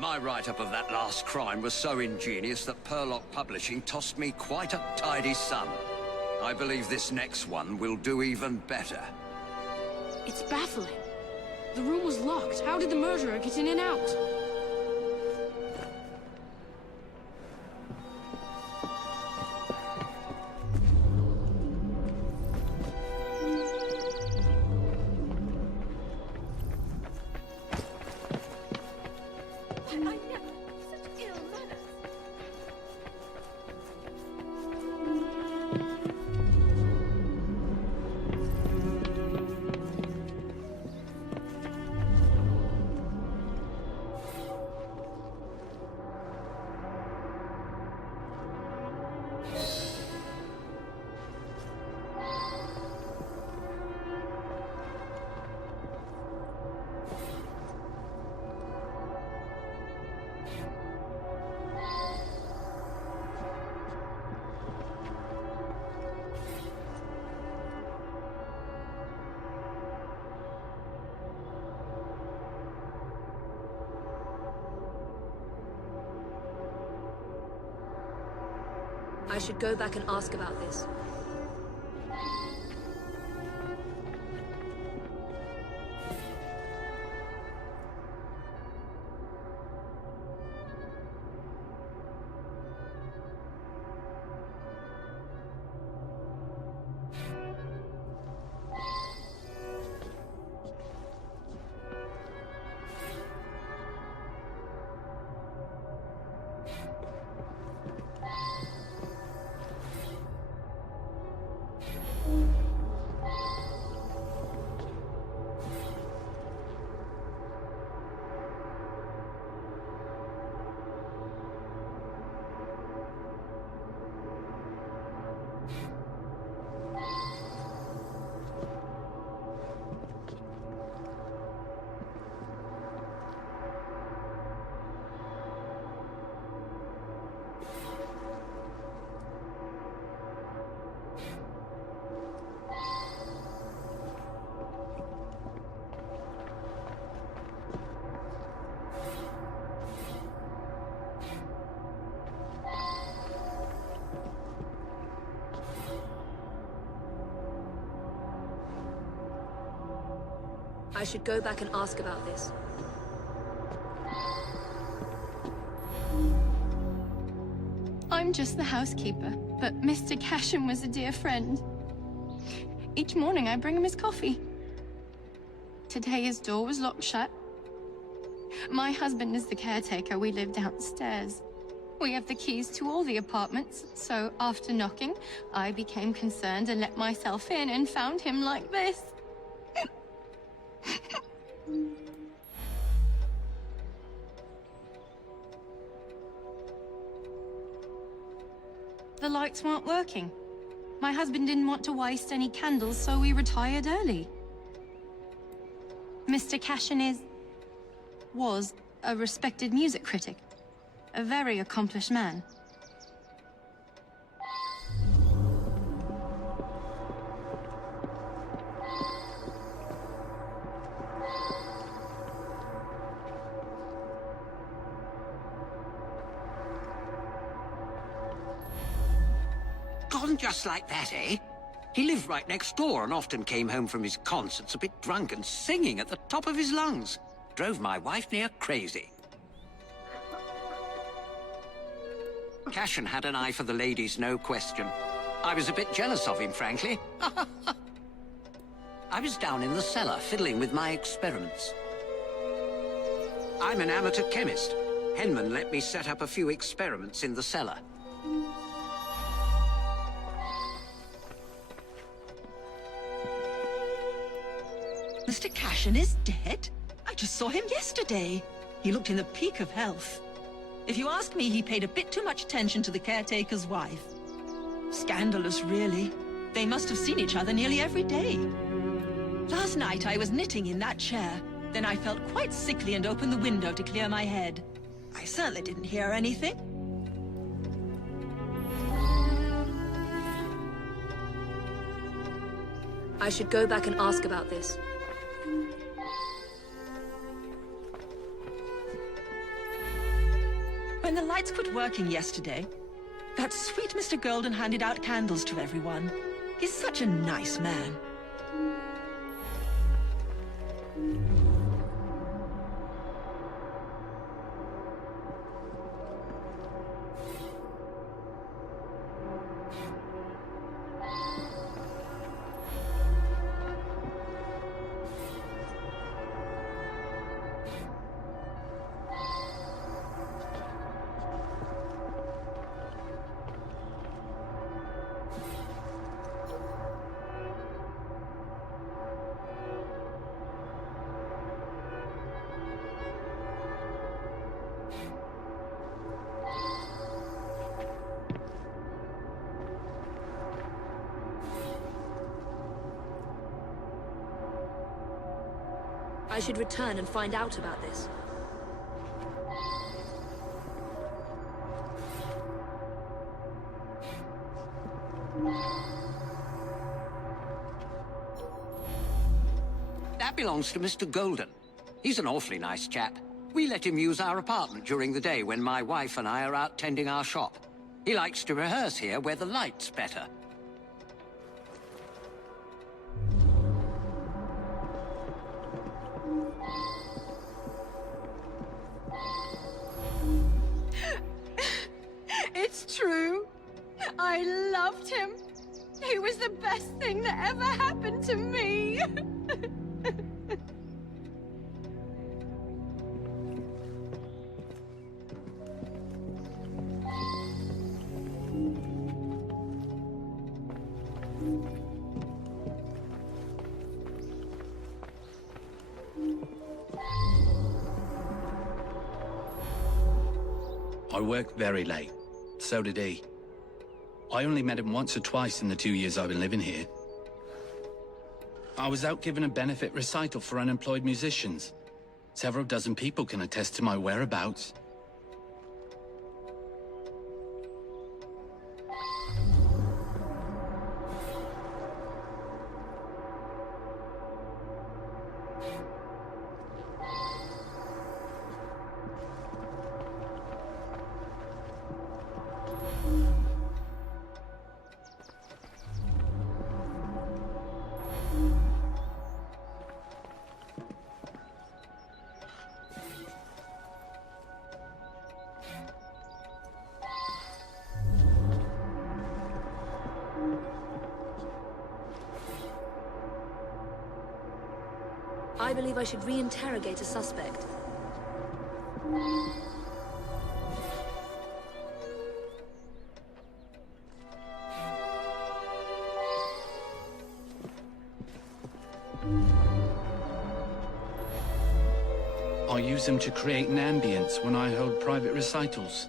My write-up of that last crime was so ingenious that Purlock Publishing tossed me quite a tidy sum. I believe this next one will do even better. It's baffling. The room was locked. How did the murderer get in and out? I should go back and ask about this. I should go back and ask about this. I'm just the housekeeper, but Mr. Cashin was a dear friend. Each morning I bring him his coffee. Today his door was locked shut. My husband is the caretaker. We live downstairs. We have the keys to all the apartments, so after knocking, I became concerned and let myself in and found him like this. The lights weren't working. My husband didn't want to waste any candles, so we retired early. Mr. Cashin was a respected music critic, a very accomplished man. Gone just like that, eh? He lived right next door and often came home from his concerts a bit drunk and singing at the top of his lungs. Drove my wife near crazy. Cashin had an eye for the ladies, no question. I was a bit jealous of him, frankly. I was down in the cellar, fiddling with my experiments. I'm an amateur chemist. Henman let me set up a few experiments in the cellar. Mr. Cashin is dead? I just saw him yesterday. He looked in the peak of health. If you ask me, he paid a bit too much attention to the caretaker's wife. Scandalous, really. They must have seen each other nearly every day. Last night, I was knitting in that chair. Then I felt quite sickly and opened the window to clear my head. I certainly didn't hear anything. I should go back and ask about this. When the lights quit working yesterday, that sweet Mr. Golden handed out candles to everyone. He's such a nice man. I should return and find out about this. That belongs to Mr. Golden. He's an awfully nice chap. We let him use our apartment during the day when my wife and I are out tending our shop. He likes to rehearse here where the light's better. It's true. I loved him. He was the best thing that ever happened to me. I worked very late. So did he. I only met him once or twice in the 2 years I've been living here. I was out giving a benefit recital for unemployed musicians. Several dozen people can attest to my whereabouts. I believe I should re-interrogate a suspect. I use them to create an ambience when I hold private recitals.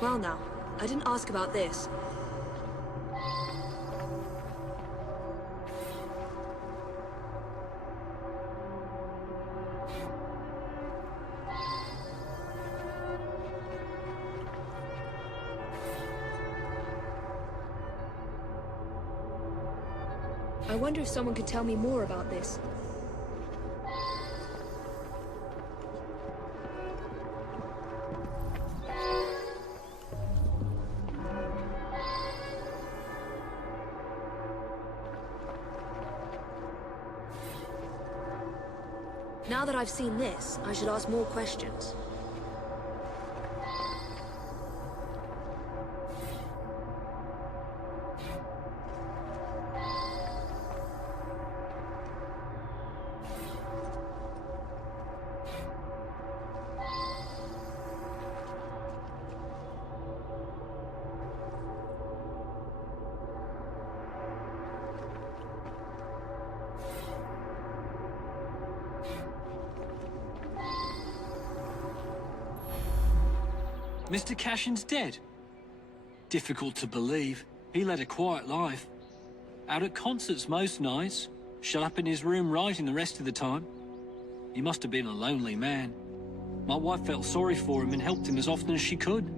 Well now, I didn't ask about this. I wonder if someone could tell me more about this. Now that I've seen this, I should ask more questions. Mr. Cashin's dead? Difficult to believe. He led a quiet life. Out at concerts most nights, shut up in his room writing the rest of the time. He must have been a lonely man. My wife felt sorry for him and helped him as often as she could.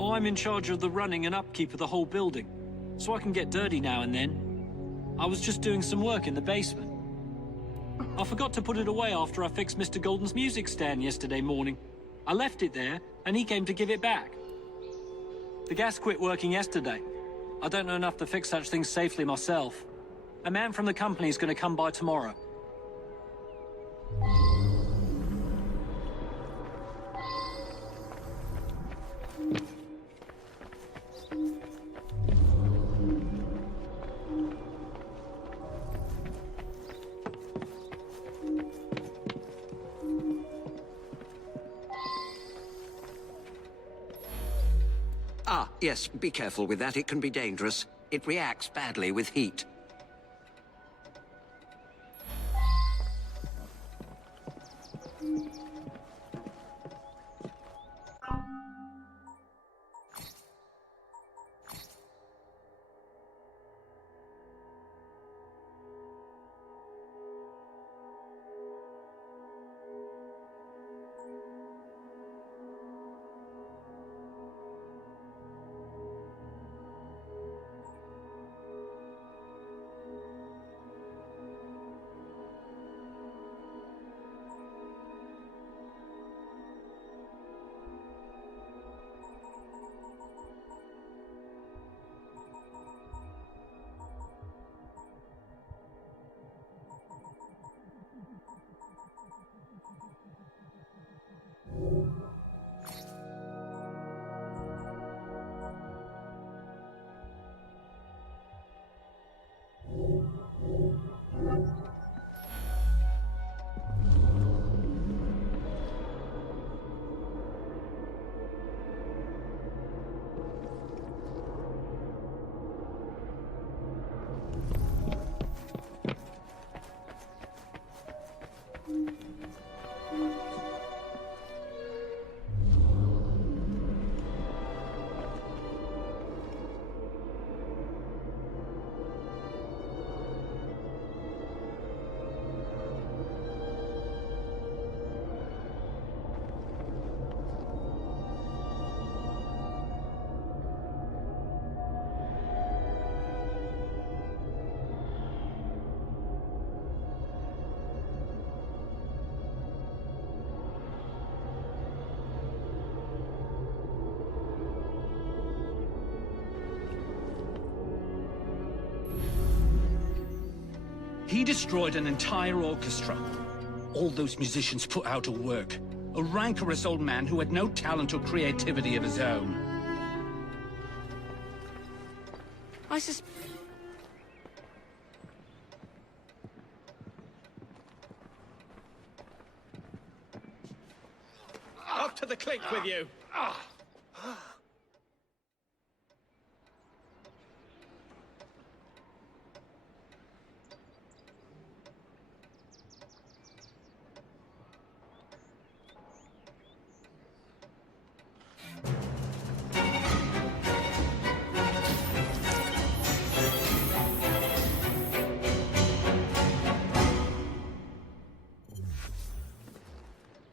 I'm in charge of the running and upkeep of the whole building, so I can get dirty now and then. I was just doing some work in the basement. I forgot to put it away after I fixed Mr. Golden's music stand yesterday morning. I left it there, and he came to give it back. The gas quit working yesterday. I don't know enough to fix such things safely myself. A man from the company is going to come by tomorrow. Ah, yes, be careful with that. It can be dangerous. It reacts badly with heat. He destroyed an entire orchestra. All those musicians put out of work. A rancorous old man who had no talent or creativity of his own. I sus- Up to the clink with you!